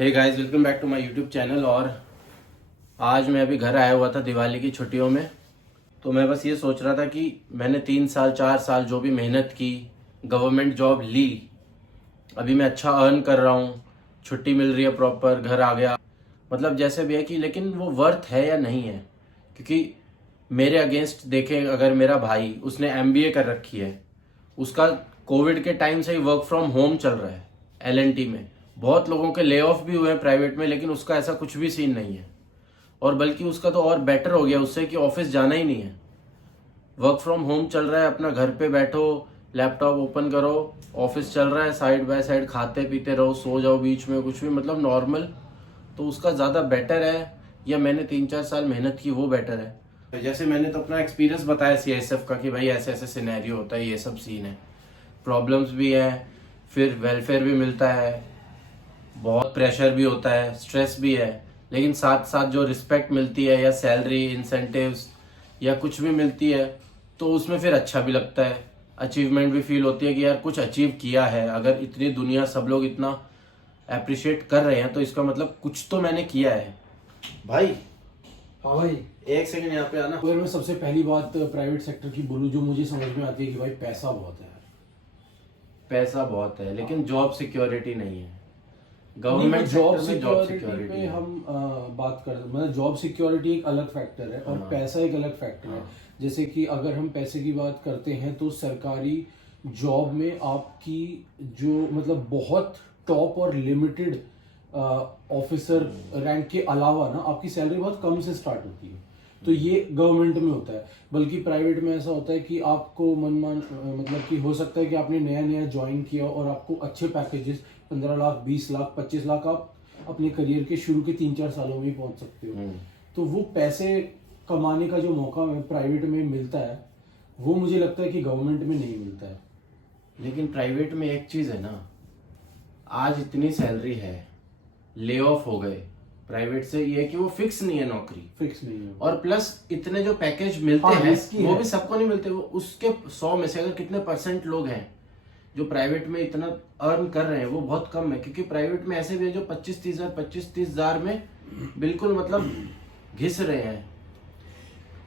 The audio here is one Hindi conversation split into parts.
Hey guys, welcome back to my YouTube channel. और आज मैं अभी घर आया हुआ था दिवाली की छुट्टियों में। तो मैं बस ये सोच रहा था कि मैंने 3 साल 4 साल जो भी मेहनत की, गवर्नमेंट जॉब ली, अभी मैं अच्छा अर्न कर रहा हूँ, छुट्टी मिल रही है, प्रॉपर घर आ गया, मतलब जैसे भी है कि लेकिन वो वर्थ है या नहीं है। क्योंकि मेरे अगेंस्ट देखें, अगर मेरा भाई, उसने एमबीए कर रखी है, उसका कोविड के टाइम से ही वर्क फ्रॉम होम चल रहा है एलएनटी में। बहुत लोगों के ले ऑफ भी हुए हैं प्राइवेट में, लेकिन उसका ऐसा कुछ भी सीन नहीं है। और बल्कि उसका तो और बेटर हो गया उससे कि ऑफिस जाना ही नहीं है, वर्क फ्रॉम होम चल रहा है, अपना घर पे बैठो, लैपटॉप ओपन करो, ऑफिस चल रहा है, साइड बाय साइड खाते पीते रहो, सो जाओ बीच में, कुछ भी मतलब नॉर्मल। तो उसका ज़्यादा बेटर है या मैंने 3-4 साल मेहनत की वो बेटर है। तो जैसे मैंने तो अपना एक्सपीरियंस बताया सीआईएसएफ का कि भाई ऐसे ऐसे सिनेरियो होता है, ये सब सीन है, प्रॉब्लम्स भी हैं, फिर वेलफेयर भी मिलता है, बहुत प्रेशर भी होता है, स्ट्रेस भी है, लेकिन साथ साथ जो रिस्पेक्ट मिलती है या सैलरी इंसेंटिव्स या कुछ भी मिलती है तो उसमें फिर अच्छा भी लगता है, अचीवमेंट भी फील होती है कि यार कुछ अचीव किया है। अगर इतनी दुनिया, सब लोग इतना अप्रिशिएट कर रहे हैं तो इसका मतलब कुछ तो मैंने किया है भाई। हाँ भाई, एक सेकंड यहाँ पे आना। अगर मैं सबसे पहली बात प्राइवेट सेक्टर की बोलूँ जो मुझे समझ में आती है कि भाई पैसा बहुत है यार। पैसा बहुत है लेकिन जॉब सिक्योरिटी नहीं है। गवर्नमेंट जॉब सिक्योरिटी सिक्योरिटी पे हम बात कर, मतलब जॉब सिक्योरिटी एक अलग फैक्टर है और पैसा एक अलग फैक्टर है। जैसे कि अगर हम पैसे की बात करते हैं तो सरकारी जॉब में आपकी जो मतलब बहुत टॉप और लिमिटेड ऑफिसर रैंक के अलावा ना आपकी सैलरी बहुत कम से स्टार्ट होती है। तो ये गवर्नमेंट में होता है। बल्कि प्राइवेट में ऐसा होता है कि आपको मतलब कि हो सकता है कि आपने नया नया ज्वाइन किया और आपको अच्छे पैकेजेस 15 लाख 20 लाख 25 लाख आप अपने करियर के शुरू के 3-4 सालों में ही पहुंच सकते हो। तो वो पैसे कमाने का जो मौका प्राइवेट में मिलता है वो मुझे लगता है कि गवर्नमेंट में नहीं मिलता है। लेकिन प्राइवेट में एक चीज है ना, आज इतनी सैलरी है, ले ऑफ हो गए प्राइवेट से, ये है कि वो फिक्स नहीं है, नौकरी फिक्स नहीं है। और प्लस इतने जो पैकेज मिलते हैं वो भी सबको नहीं मिलते। वो उसके 100 में से अगर कितने परसेंट लोग हैं जो प्राइवेट में इतना अर्न कर रहे हैं, वो बहुत कम है। क्योंकि प्राइवेट में ऐसे भी है जो 25-30 हजार में बिल्कुल मतलब घिस रहे हैं।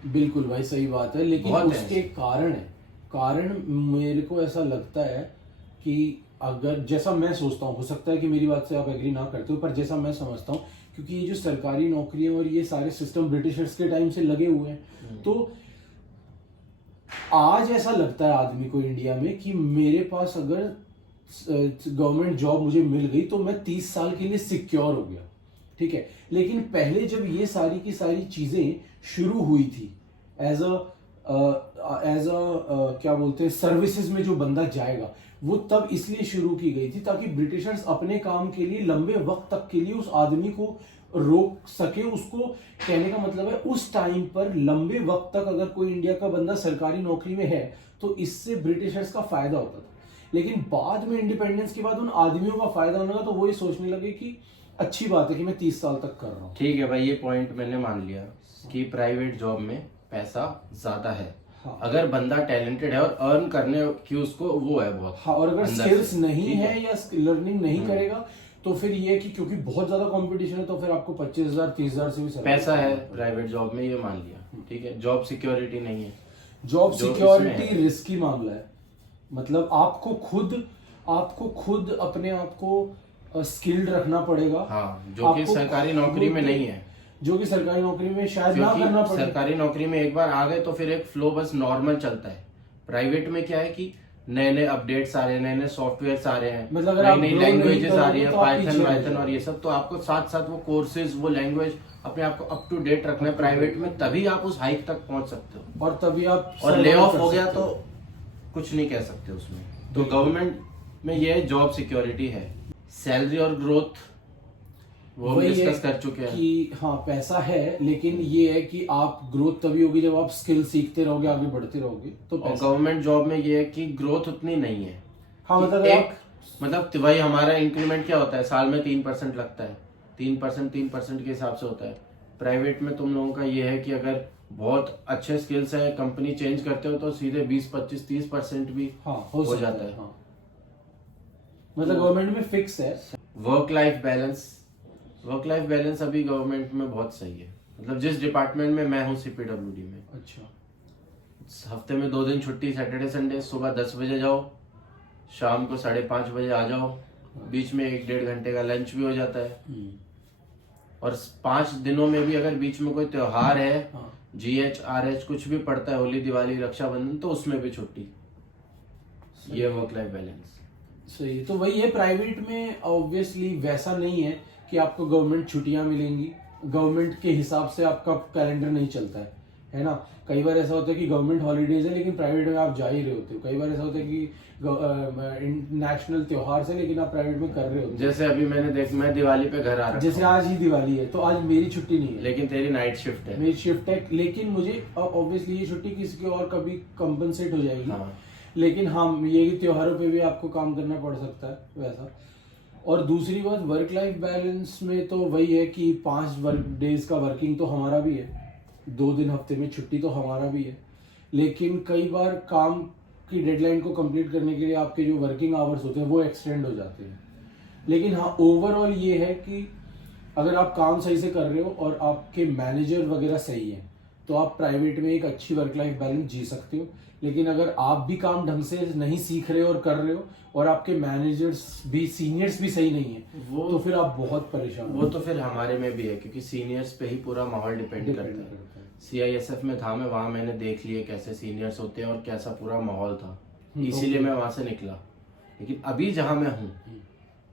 बिल्कुल भाई, सही बात है। लेकिन उसके कारण मेरे को ऐसा लगता है कि अगर, जैसा मैं सोचता हूँ, हो सकता है कि मेरी बात से आप एग्री ना करते हो, पर जैसा मैं समझता हूँ, क्योंकि ये जो सरकारी नौकरियां और ये सारे सिस्टम ब्रिटिशर्स के टाइम से लगे हुए हैं, तो आज ऐसा लगता है आदमी को इंडिया में कि मेरे पास अगर गवर्नमेंट जॉब मुझे मिल गई तो मैं 30 साल के लिए सिक्योर हो गया, ठीक है। लेकिन पहले जब ये सारी की सारी चीजें शुरू हुई थी एज अ क्या बोलते हैं, सर्विसेज में जो बंदा जाएगा, वो तब इसलिए शुरू की गई थी ताकि ब्रिटिशर्स अपने काम के लिए लंबे वक्त तक के लिए उस आदमी को रोक सके। उसको कहने का मतलब है उस टाइम पर लंबे वक्त तक अगर कोई इंडिया का बंदा सरकारी नौकरी में है तो इससे ब्रिटिशर्स का फायदा होता था। लेकिन बाद में इंडिपेंडेंस के बाद उन आदमियों का फायदा होने लगा तो वो ये सोचने लगे कि अच्छी बात है कि मैं 30 साल तक कर रहा हूँ। ठीक है भाई, ये पॉइंट मैंने मान लिया कि प्राइवेट जॉब में पैसा ज्यादा है। हाँ। अगर बंदा टैलेंटेड है और अर्न करने की उसको वो है बहुत, हाँ, और अगर स्किल्स नहीं है या लर्निंग नहीं करेगा तो फिर ये कि क्योंकि बहुत ज्यादा कंपटीशन है तो फिर आपको 25,000 30,000 से भी पैसा है प्राइवेट जॉब में, ये मान लिया, ठीक है। जॉब सिक्योरिटी नहीं है। जॉब सिक्योरिटी रिस्की मामला है। मतलब आपको खुद अपने आप को स्किल्ड रखना पड़ेगा। हाँ, जो कि सरकारी नौकरी में नहीं है, जो कि सरकारी नौकरी में शायद ना करना पड़े। सरकारी नौकरी में एक बार आ गए तो फिर एक फ्लो बस नॉर्मल चलता है। प्राइवेट में क्या है कि नए नए अपडेट्स आ रहे हैं, नए नए सॉफ्टवेयर आ रहे हैं, मतलब नई नई लैंग्वेजेस आ रही है, पाइथन और ये सब। तो आपको साथ साथ वो कोर्सेज, वो लैंग्वेज अपने आप को अप टू डेट रखना है प्राइवेट में, तभी आप उस हाइक तक पहुंच सकते हो। और तभी आप, और ले ऑफ हो गया तो कुछ नहीं कह सकते उसमें। तो गवर्नमेंट में ये जॉब सिक्योरिटी है। सैलरी और ग्रोथ वो हम डिस्कस कर चुके हैं कि हाँ पैसा है, लेकिन ये है कि आप ग्रोथ तभी होगी जब आप स्किल सीखते रहोगे, आगे बढ़ते रहोगे। तो गवर्नमेंट जॉब में ये है कि ग्रोथ उतनी नहीं है। हाँ, मतलब वही हमारा इंक्रीमेंट क्या होता है, साल में 3% लगता है, 3% के हिसाब से होता है। प्राइवेट में तुम लोगों का ये है कि अगर बहुत अच्छे स्किल्स है, कंपनी चेंज करते हो तो सीधे 20-25-30% भी हो जाता है। मतलब गवर्नमेंट में फिक्स है। Work life balance work life balance अभी गवर्नमेंट में बहुत सही है, मतलब जिस डिपार्टमेंट में मैं हूँ CPWD में, अच्छा। हफ्ते में 2 दिन छुट्टी, सैटरडे संडे, सुबह 10 बजे जाओ, शाम को 5:30 बजे आ जाओ, बीच में 1-1.5 घंटे का लंच भी हो जाता है। और 5 दिनों में भी अगर बीच में कोई त्योहार है, GH RH कुछ भी पड़ता है, होली दिवाली रक्षाबंधन, तो उसमें भी छुट्टी। ये वर्क लाइफ बैलेंस सही। तो वही है, प्राइवेट में ऑब्वियसली वैसा नहीं है कि आपको गवर्नमेंट छुट्टियां मिलेंगी, गवर्नमेंट के हिसाब से आपका कैलेंडर नहीं चलता है ना। कई बार ऐसा होता है कि गवर्नमेंट हॉलीडेज है लेकिन प्राइवेट में आप जा ही रहे होते हो। कई बार ऐसा होता है कि नेशनल त्योहार से लेकिन आप प्राइवेट में कर रहे होते हो। जैसे अभी मैं दिवाली पे घर आ रहा, जैसे आज ही दिवाली है तो आज मेरी छुट्टी नहीं है, लेकिन तेरी नाइट शिफ्ट है। मेरी शिफ्ट है, लेकिन मुझे ऑब्वियसली ये छुट्टी किसी की और कभी कंपनसेट हो जाएगी। हाँ। लेकिन हाँ, ये कि त्योहारों पे भी आपको काम करना पड़ सकता है वैसा। और दूसरी बात, वर्क लाइफ बैलेंस में तो वही है कि 5 वर्क डेज का वर्किंग तो हमारा भी है, 2 दिन हफ्ते में छुट्टी तो हमारा भी है। लेकिन कई बार काम की डेडलाइन को कंप्लीट करने के लिए आपके जो वर्किंग आवर्स होते हैं वो एक्सटेंड हो जाते हैं। लेकिन हाँ, ओवरऑल ये है कि अगर आप काम सही से कर रहे हो और आपके मैनेजर वगैरह सही है तो आप प्राइवेट में एक अच्छी वर्क लाइफ बैलेंस जी सकते हो। लेकिन अगर आप भी काम ढंग से नहीं सीख रहे हो और कर रहे हो और आपके मैनेजर्स भी, सीनियर्स भी सही नहीं है, वो तो फिर आप बहुत परेशान हो। वो तो फिर हमारे में भी है, क्योंकि सीनियर्स पे ही पूरा माहौल डिपेंड करता है। CISF में था मैं, वहां मैंने देख लिए कैसे सीनियर्स होते हैं और कैसा पूरा माहौल था, इसीलिए मैं वहां से निकला। लेकिन अभी जहां मैं हूँ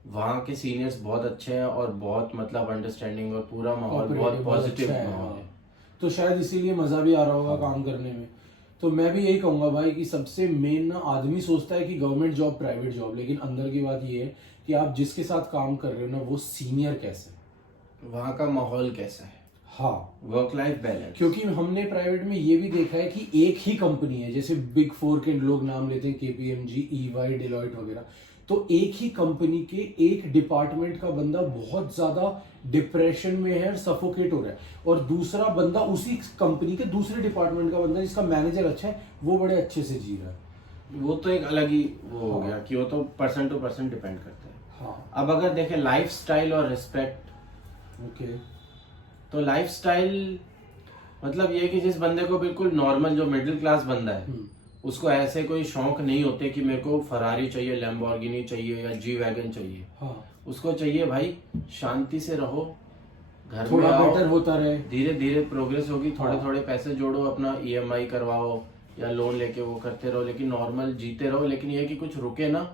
वहाँ के सीनियर्स बहुत अच्छे हैं और बहुत मतलब अंडरस्टैंडिंग और पूरा माहौल बहुत पॉजिटिव माहौल है। तो शायद इसीलिए मजा भी आ रहा होगा काम करने में। तो मैं भी यही कहूंगा भाई कि सबसे मेन ना, आदमी सोचता है कि गवर्नमेंट जॉब प्राइवेट जॉब, लेकिन अंदर की बात ये है कि आप जिसके साथ काम कर रहे हो ना वो सीनियर कैसे, वहाँ का माहौल कैसा है, हाँ, वर्क लाइफ बैलेंस। क्योंकि हमने प्राइवेट में ये भी देखा है कि एक ही कंपनी है, जैसे बिग 4 के लोग नाम लेते हैं, KPMG, EY, डेलॉयट वगैरह, तो एक ही कंपनी के एक डिपार्टमेंट का बंदा बहुत ज्यादा डिप्रेशन में है, सफोकेट हो रहा है, और दूसरा बंदा उसी कंपनी के दूसरे डिपार्टमेंट का बंदा जिसका मैनेजर अच्छा है वो बड़े अच्छे से जी रहा है। वो तो एक अलग ही वो हो गया कि वो तो पर्सन टू पर्सन डिपेंड करता है। हाँ। अब अगर देखें लाइफस्टाइल और रिस्पेक्ट, ओके, तो लाइफस्टाइल मतलब ये कि जिस बंदे को बिल्कुल नॉर्मल, जो मिडिल क्लास बंदा है, उसको ऐसे कोई शौक नहीं होते कि मेरे को फरारी चाहिए, लैम्बोर्गिनी चाहिए या जी वैगन चाहिए। हाँ। उसको चाहिए भाई शांति से रहो, घर में थोड़ा आओ, बेटर होता रहे, धीरे धीरे प्रोग्रेस होगी, थोड़े हाँ। थोड़े पैसे जोड़ो, अपना EMI करवाओ या लोन लेके वो करते रहो, लेकिन नॉर्मल जीते रहो। लेकिन ये कि कुछ रुके ना,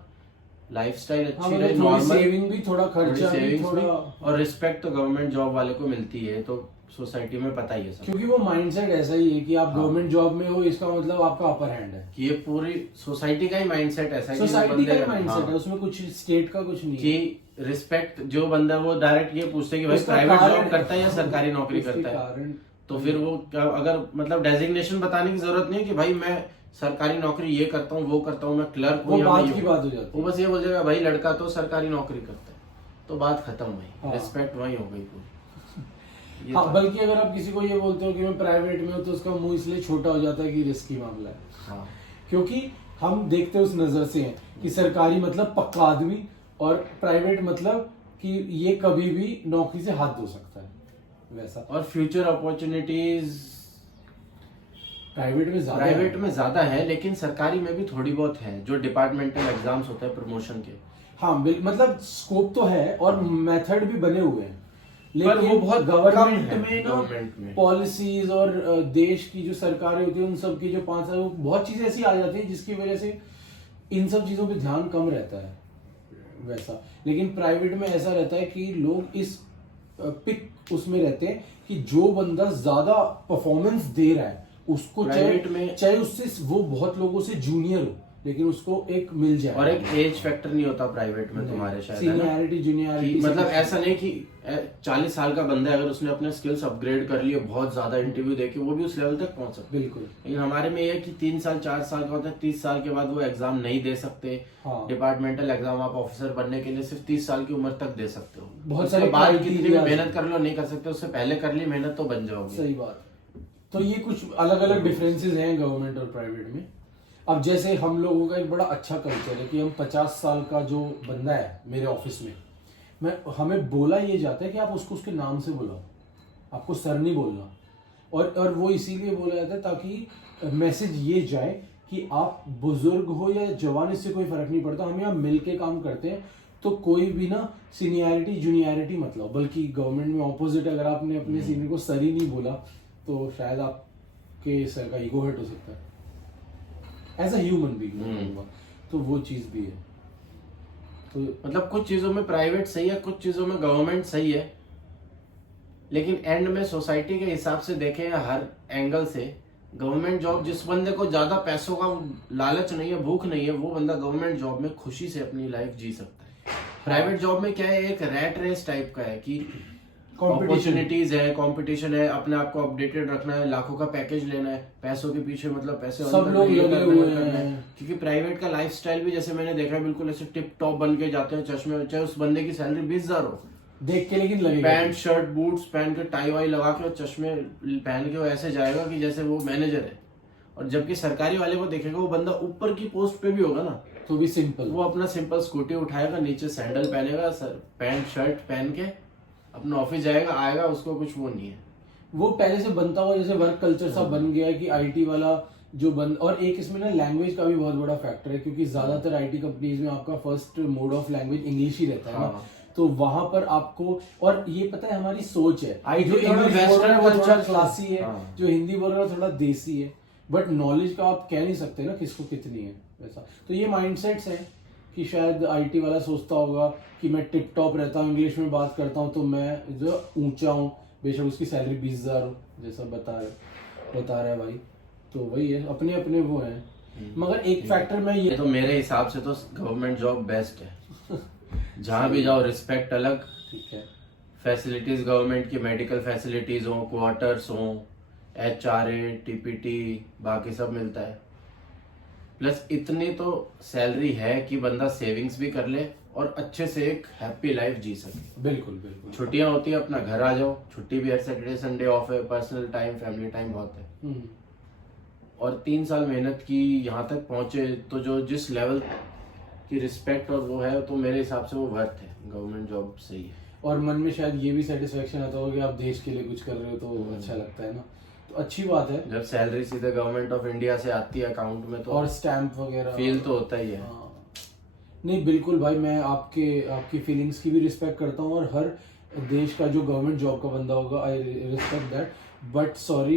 लाइफस्टाइल अच्छी रहे, नॉर्मल सेविंग भी, थोड़ा खर्चा भी, थोड़ा, और रिस्पेक्ट तो गवर्नमेंट जॉब वाले को मिलती है, तो सोसाइटी में पता ही है सब। क्योंकि वो माइंडसेट ऐसा ही है कि आप गवर्नमेंट जॉब में हो, इसका मतलब आपका अपर हैंड है। कि ये पूरी सोसाइटी का ही माइंडसेट ऐसा है, सोसाइटी का ही माइंडसेट है, उसमें कुछ स्टेट का कुछ नहीं है। कि रिस्पेक्ट जो बंदा, वो डायरेक्ट ये पूछते हैं कि भाई प्राइवेट जॉब करता है या सरकारी नौकरी करता है, तो फिर वो अगर मतलब डेजिग्नेशन बताने की जरूरत नहीं है कि भाई मैं सरकारी नौकरी ये करता हूँ, वो करता हूँ, मैं क्लर्क हूँ, बात की बात हो जाती है। वो बस ये बोल जाएगा भाई लड़का तो सरकारी नौकरी करता है, तो बात खत्म हुई, हाँ। रिस्पेक्ट वही हो गई पूरी। हाँ, बल्कि अगर आप किसी को ये बोलते हो कि मैं प्राइवेट में हूँ तो उसका मुंह इसलिए छोटा हो जाता है कि रिस्की मामला है। हाँ। क्योंकि हम देखते उस नजर से हैं कि सरकारी मतलब पक्का आदमी और प्राइवेट मतलब कि ये कभी भी नौकरी से हाथ धो सकता है, वैसा। और फ्यूचर अपॉर्चुनिटीज प्राइवेट में ज्यादा है, लेकिन सरकारी में भी थोड़ी बहुत है, जो डिपार्टमेंटल एग्जाम्स होते हैं प्रमोशन के। हाँ, मतलब स्कोप तो है और मेथड भी बने हुए हैं, पर वो बहुत गवर्नमेंट कम है, में गवर्नमेंट में पॉलिसीज और देश की जो सरकारें होती है उन सब की जो 5 साल, वो बहुत चीजें ऐसी आ जाती है जिसकी वजह से इन सब चीजों पे ध्यान कम रहता है, वैसा। लेकिन प्राइवेट में ऐसा रहता है कि लोग इस पिक उसमें रहते हैं कि जो बंदा ज्यादा परफॉर्मेंस दे रहा है उसको चाहे उससे वो बहुत लोगों से जूनियर हो लेकिन उसको एक मिल जाए। और एक एज फैक्टर नहीं होता प्राइवेट में तुम्हारे, शायद सीनियरिटी जूनियरिटी, मतलब ऐसा नहीं कि 40 साल का बंदा है, अगर उसने अपने स्किल्स अपग्रेड कर लिए, बहुत ज्यादा इंटरव्यू देके, वो भी उस लेवल तक पहुंच सकता है। बिल्कुल। लेकिन हमारे में ये है कि 3 साल 4 साल का होता है, 30 साल के बाद वो एग्जाम नहीं दे सकते। डिपार्टमेंटल एग्जाम आप ऑफिसर बनने के लिए सिर्फ 30 साल की उम्र तक दे सकते हो, बहुत सारे बाद कितनी भी मेहनत कर लो नहीं कर सकते, उससे पहले कर ली मेहनत तो बन जाओगे। सही बात। तो ये कुछ अलग अलग डिफरेंसेस हैं गवर्नमेंट और प्राइवेट में। अब जैसे हम लोगों का एक बड़ा अच्छा कल्चर है कि हम 50 साल का जो बंदा है मेरे ऑफिस में, हमें बोला ये जाता है कि आप उसको उसके नाम से बुलाओ, आपको सर नहीं बोलना। और वो इसीलिए बोला जाता है ताकि मैसेज ये जाए कि आप बुजुर्ग हो या जवान, इससे कोई फर्क नहीं पड़ता, हम यहाँ मिल के काम करते हैं। तो कोई भी ना सीनियरिटी जूनियरिटी मत लो, बल्कि गवर्नमेंट में ऑपोजिट, अगर आपने अपने सीनियर को सर ही नहीं बोला तो शायद आपके सर का ईगो हर्ट हो सकता है एज अ ह्यूमन बीइंग। तो वो चीज भी है। तो मतलब कुछ चीजों में प्राइवेट सही है, कुछ चीजों में गवर्नमेंट सही है, लेकिन एंड में सोसाइटी के हिसाब से देखें या हर एंगल से, गवर्नमेंट जॉब, जिस बंदे को ज्यादा पैसों का लालच नहीं है, भूख नहीं है, वो बंदा गवर्नमेंट जॉब में खुशी से अपनी लाइफ जी सकता है। प्राइवेट जॉब में क्या है, एक रैट रेस टाइप का है कि अपॉर्चुनिटीज है, कंपटीशन है, अपने आप को अपडेटेड रखना है, लाखों का पैकेज लेना है, पैसों के पीछे मतलब पैसे सब अंदर लोग ये लगे करना, हुए करना है। हैं। क्योंकि प्राइवेट का लाइफस्टाइल भी जैसे मैंने देखा है, बिल्कुल ऐसे टिप टॉप बन के जाते हैं, चश्मे, चाहे उस बंदे की सैलरी 20,000 हो, देख के लेकिन लगेगा पैंट शर्ट बूट्स पहन के, टाई वाई लगा के और चश्मे पहन के वो ऐसे जाएगा कि जैसे वो मैनेजर है। और जबकि सरकारी वाले को देखेगा, वो बंदा ऊपर की पोस्ट पे भी होगा ना, तो भी सिंपल, वो अपना सिंपल स्कूटी उठाएगा, नीचे सैंडल पहनेगा, सर पैंट शर्ट पहन के अपना ऑफिस जाएगा, आएगा, उसको कुछ वो नहीं है। वो पहले से बनता हुआ जैसे वर्क कल्चर सा बन गया है कि आईटी वाला जो बंद। और एक इसमें ना लैंग्वेज का भी बहुत बड़ा फैक्टर है, क्योंकि ज्यादातर आईटी कंपनीज में आपका first mode of language English ही रहता है ना। तो वहां पर आपको, और ये पता है हमारी सोच है, जो जो वेस्टर्न वो थोड़ा कल्चर क्लासी है, जो हिंदी बोल रहा है थोड़ा देसी है, बट नॉलेज का आप कह नहीं सकते ना किसको कितनी है वैसा। तो ये माइंडसेट्स हैं कि शायद आईटी वाला सोचता होगा कि मैं टिप टॉप रहता हूँ, इंग्लिश में बात करता हूँ, तो मैं जो ऊंचा हूँ, बेशक उसकी सैलरी 20,000 हो, जैसा बता रहा है भाई। तो वही है, अपने अपने वो हैं। मगर एक फैक्टर मैं ये तो मेरे हिसाब से तो गवर्नमेंट जॉब बेस्ट है। जहाँ भी जाओ रिस्पेक्ट अलग, ठीक है, फैसिलिटीज गवर्नमेंट की, मेडिकल फैसिलिटीज हो, क्वार्टर्स हो, HRA, TPT, बाकी सब मिलता है। प्लस इतनी तो सैलरी है कि बंदा सेविंग्स भी कर ले और अच्छे से एक हैप्पी लाइफ जी सके। बिल्कुल बिल्कुल। छुट्टियां होती है, अपना घर आ जाओ, छुट्टी भी हर सैटरडे संडे ऑफ है, पर्सनल टाइम, फैमिली टाइम बहुत है। और 3 साल मेहनत की, यहाँ तक पहुंचे, तो जो जिस लेवल की रिस्पेक्ट और वो है, तो मेरे हिसाब से वो वर्थ है, गवर्नमेंट जॉब सही है। और मन में शायद ये भी सेटिस्फेक्शन आता होगा कि आप देश के लिए कुछ कर रहे हो, तो अच्छा लगता है ना, तो अच्छी बात है। जब सैलरी सीधे गवर्नमेंट ऑफ इंडिया से आती है अकाउंट में, तो और स्टैंप वगैरह फील तो होता ही है। हाँ। नहीं बिल्कुल भाई, मैं आपकी फीलिंग्स की भी रिस्पेक्ट करता हूँ, और हर देश का जो गवर्नमेंट जॉब का बंदा होगा, I respect that, but sorry